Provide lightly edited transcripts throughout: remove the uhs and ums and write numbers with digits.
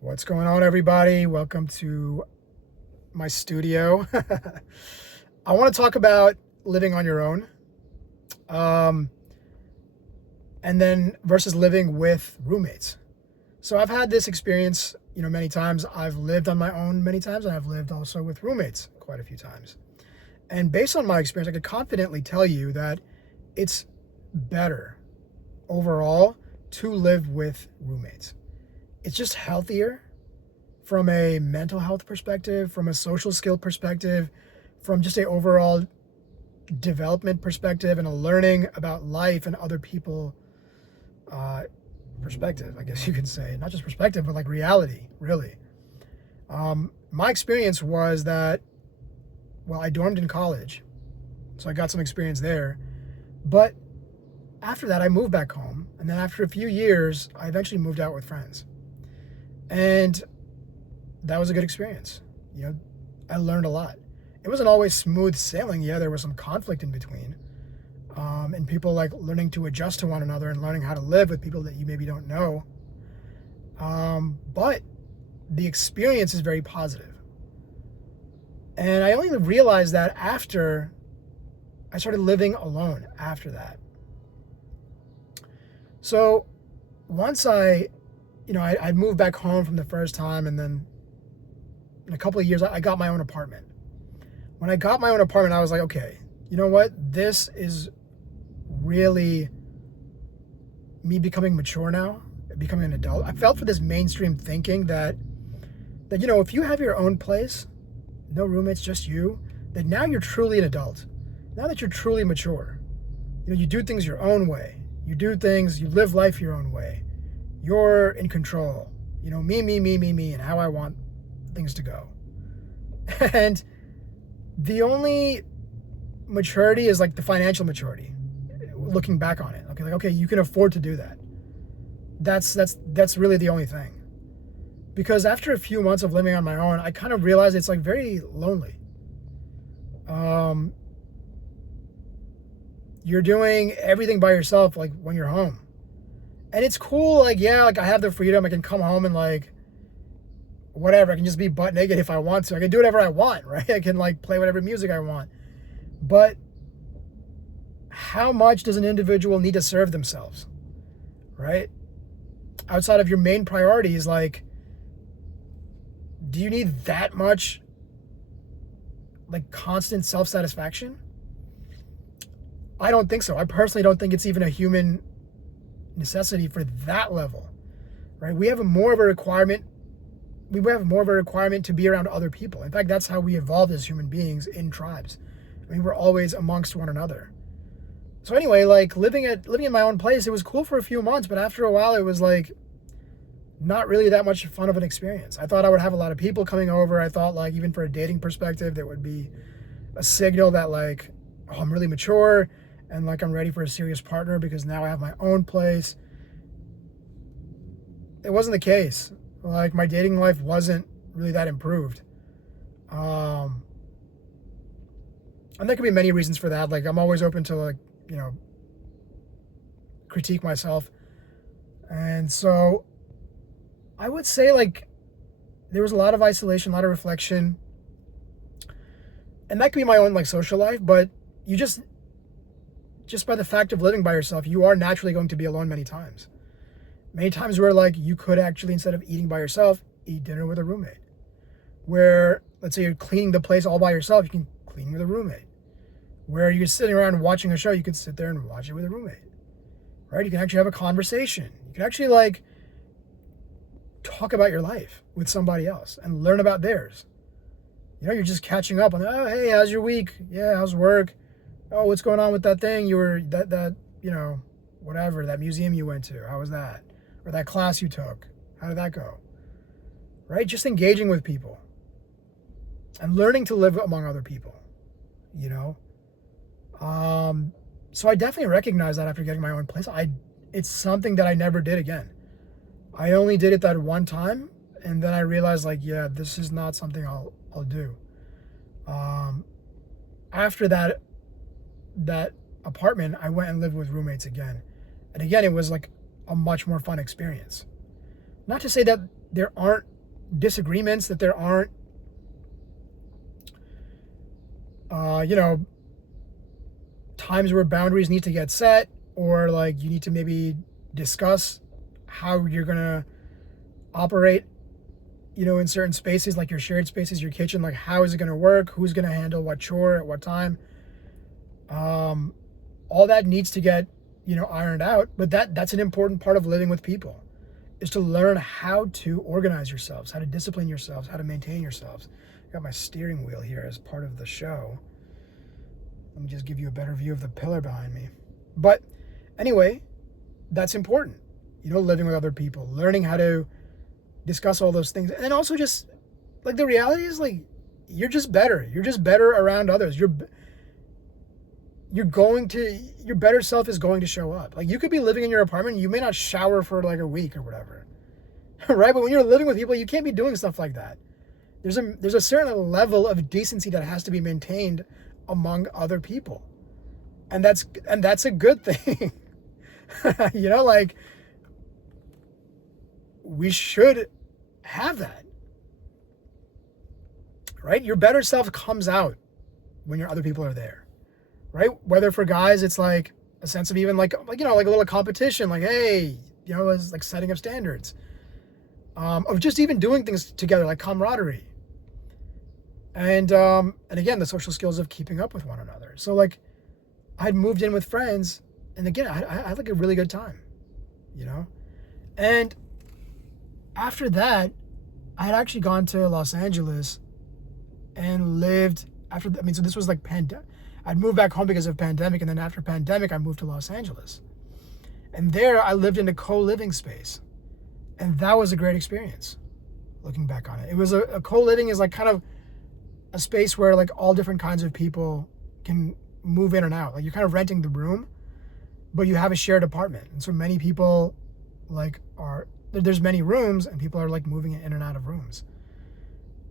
What's going on, everybody? Welcome to my studio. I want to talk about living on your own, um, and then versus living with roommates. So I've had this experience, many times. I've lived on my own many times, and I've lived also with roommates quite a few times. And based on my experience, I could confidently tell you that it's better overall to live with roommates. It's just healthier from a mental health perspective, from a social skill perspective, from just a overall development perspective and a learning about life and other people uh, perspective, I guess you could say. Not just perspective, but like reality, really. My experience was that, well, I dormed in college, so I got some experience there. But after that, I moved back home. And then after a few years, I eventually moved out with friends. And that was a good experience. You know, I learned a lot. It wasn't always smooth sailing. Yeah, there was some conflict in between. And people like learning to adjust to one another and learning how to live with people that you maybe don't know. But the experience is very positive. And I only realized that after I started living alone after that. So once I'd moved back home from the first time, and then in a couple of years, I got my own apartment. When I got my own apartment, I was like, okay, you know what? This is really me becoming mature now, becoming an adult. I felt for this mainstream thinking that if you have your own place, no roommates, just you, that now you're truly an adult. Now that you're truly mature, you do things your own way. You live life your own way. You're in control. Me, and how I want things to go. And the only maturity is like the financial maturity. Looking back on it, okay, you can afford to do that. That's really the only thing. Because after a few months of living on my own, I kind of realized it's like very lonely. You're doing everything by yourself, like when you're home. And it's cool, like I have the freedom. I can come home and like whatever. I can just be butt naked if I want to. I can do whatever I want, right? I can like play whatever music I want. But how much does an individual need to serve themselves, right? Outside of your main priorities, like, do you need that much like constant self-satisfaction? I don't think so. I personally don't think it's even a human necessity for that level, right? We have more of a requirement to be around other people. In fact, that's how we evolved as human beings in tribes. I mean, we're always amongst one another. So anyway, like living in my own place, it was cool for a few months, but after a while it was like not really that much fun of an experience. I thought I would have a lot of people coming over. I thought like even for a dating perspective, there would be a signal that like, oh, I'm really mature and like I'm ready for a serious partner because now I have my own place. It wasn't the case. Like my dating life wasn't really that improved. And there could be many reasons for that. Like I'm always open to like, critique myself. And so I would say like there was a lot of isolation, a lot of reflection. And that could be my own like social life, but you just by the fact of living by yourself, you are naturally going to be alone many times. Many times where like you could actually, instead of eating by yourself, eat dinner with a roommate. Where let's say you're cleaning the place all by yourself, you can clean with a roommate. Where you're sitting around watching a show, you could sit there and watch it with a roommate. Right? You can actually have a conversation. You can actually like talk about your life with somebody else and learn about theirs. You're just catching up on, oh, hey, how's your week? Yeah, how's work? Oh, what's going on with that thing you were, whatever, that museum you went to, how was that? Or that class you took, how did that go? Right? Just engaging with people and learning to live among other people, So I definitely recognize that after getting my own place. It's something that I never did again. I only did it that one time, and then I realized like, yeah, this is not something I'll do. After that apartment, I went and lived with roommates again. And again, it was like a much more fun experience. Not to say that there aren't disagreements, that there aren't, you know, times where boundaries need to get set, or like you need to maybe discuss how you're going to operate, you know, in certain spaces, like your shared spaces, your kitchen, like how is it going to work? Who's going to handle what chore at what time? All that needs to get, you know, ironed out. But that's an important part of living with people, is to learn how to organize yourselves, how to discipline yourselves, how to maintain yourselves. I got my steering wheel here as part of the show. Let me just give you a better view of the pillar behind me. But anyway, that's important. You know, living with other people, learning how to discuss all those things. And also just, like, the reality is, like, you're just better. You're just better around others. Your better self is going to show up. Like, you could be living in your apartment, you may not shower for like a week or whatever. Right? But when you're living with people, you can't be doing stuff like that. There's a certain level of decency that has to be maintained among other people. And that's a good thing. You know, like, we should have that. Right? Your better self comes out when your other people are there. Right? Whether for guys, it's like a sense of even like, you know, like a little competition, like, hey, you know, it's like setting up standards, of just even doing things together, like camaraderie. And again, the social skills of keeping up with one another. So like, I'd moved in with friends, and again, I had like a really good time, you know? And after that, I had actually gone to Los Angeles and lived so this was like I'd moved back home because of pandemic, and then after pandemic, I moved to Los Angeles. And there I lived in a co-living space. And that was a great experience, looking back on it. It was a co-living is like kind of a space where like all different kinds of people can move in and out. Like, you're kind of renting the room, but you have a shared apartment. And so many people there's many rooms, and people are like moving in and out of rooms.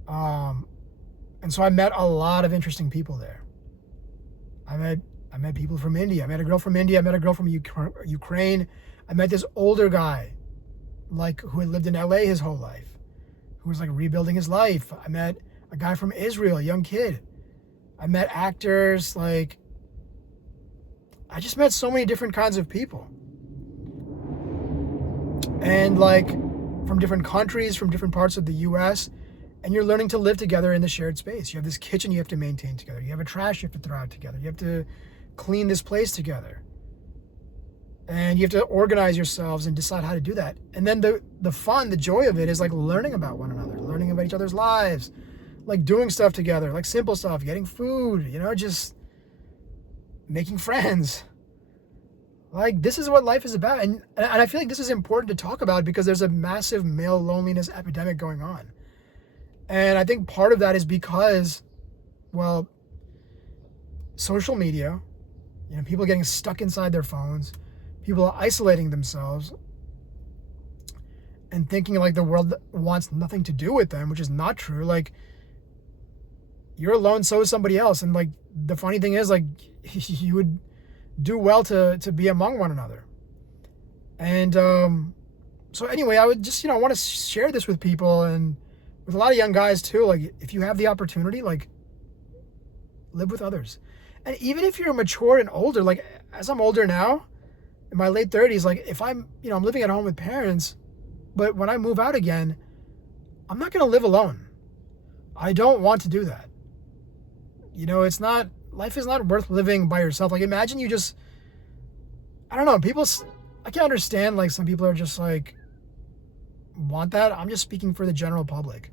And so I met a lot of interesting people there. I met people from India. I met a girl from India. I met a girl from Ukraine. I met this older guy, like, who had lived in LA his whole life, who was like rebuilding his life. I met a guy from Israel, a young kid. I met actors. Like, I just met so many different kinds of people. And like, from different countries, from different parts of the US. And you're learning to live together in the shared space. You have this kitchen you have to maintain together. You have a trash you have to throw out together. You have to clean this place together. And you have to organize yourselves and decide how to do that. And then the fun, the joy of it is like learning about one another, learning about each other's lives, like doing stuff together, like simple stuff, getting food, you know, just making friends. Like, this is what life is about. And I feel like this is important to talk about because there's a massive male loneliness epidemic going on. And I think part of that is because, well, social media, you know, people getting stuck inside their phones, people isolating themselves and thinking like the world wants nothing to do with them, which is not true. Like, you're alone, so is somebody else. And like, the funny thing is, like, you would do well to be among one another. And so anyway, I would just, you know, want to share this with people, and with a lot of young guys too. Like, if you have the opportunity, like, live with others. And even if you're mature and older, like, as I'm older now, in my late 30s, like, if I'm living at home with parents, but when I move out again, I'm not going to live alone. I don't want to do that. You know, life is not worth living by yourself. Like, imagine you just, I don't know, I can understand, like, some people are just like, want that. I'm just speaking for the general public.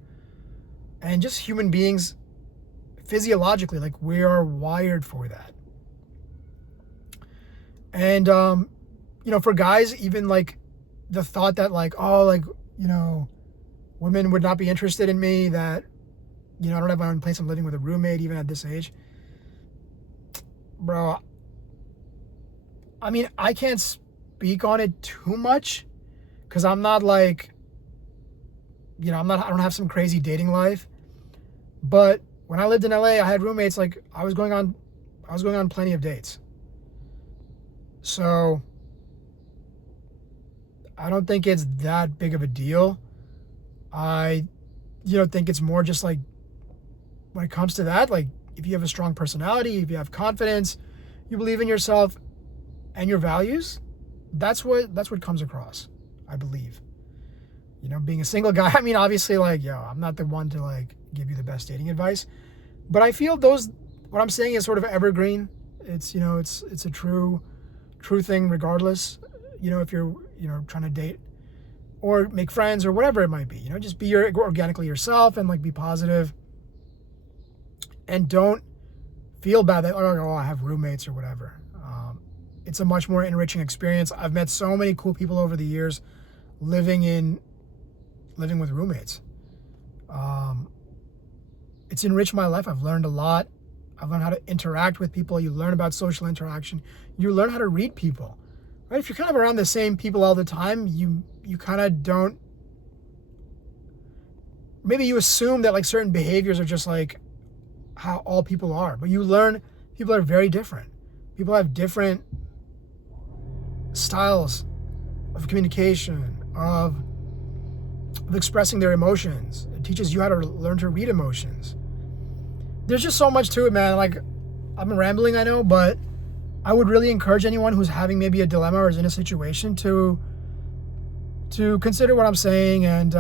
And just human beings, physiologically, like, we are wired for that. And, you know, for guys, even like the thought that like, oh, like, you know, women would not be interested in me, that, you know, I don't have my own place, I'm living with a roommate even at this age. Bro, I mean, I can't speak on it too much because I'm not like, you know, I don't have some crazy dating life. But when I lived in LA, I had roommates. Like, I was going on plenty of dates. So I don't think it's that big of a deal. I, think it's more just like when it comes to that, like if you have a strong personality, if you have confidence, you believe in yourself and your values, that's what comes across, I believe. Being a single guy, I mean, obviously, like, I'm not the one to like give you the best dating advice, but I feel what I'm saying is sort of evergreen. It's, it's a true thing regardless, if you're, trying to date or make friends or whatever it might be, just be organically yourself and like be positive and don't feel bad that, I have roommates or whatever. It's a much more enriching experience. I've met so many cool people over the years living with roommates. It's enriched my life. I've learned a lot. I've learned how to interact with people. You learn about social interaction. You learn how to read people, right? If you're kind of around the same people all the time, you kind of don't, maybe you assume that like certain behaviors are just like how all people are, but you learn people are very different. People have different styles of communication, of expressing their emotions. It teaches you how to learn to read emotions. There's just so much to it, man. Like, I'm rambling, I know, but I would really encourage anyone who's having maybe a dilemma or is in a situation to consider what I'm saying and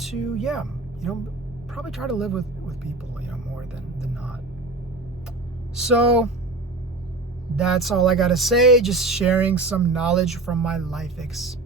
to probably try to live with people, more than not. So that's all I gotta say. Just sharing some knowledge from my life experience.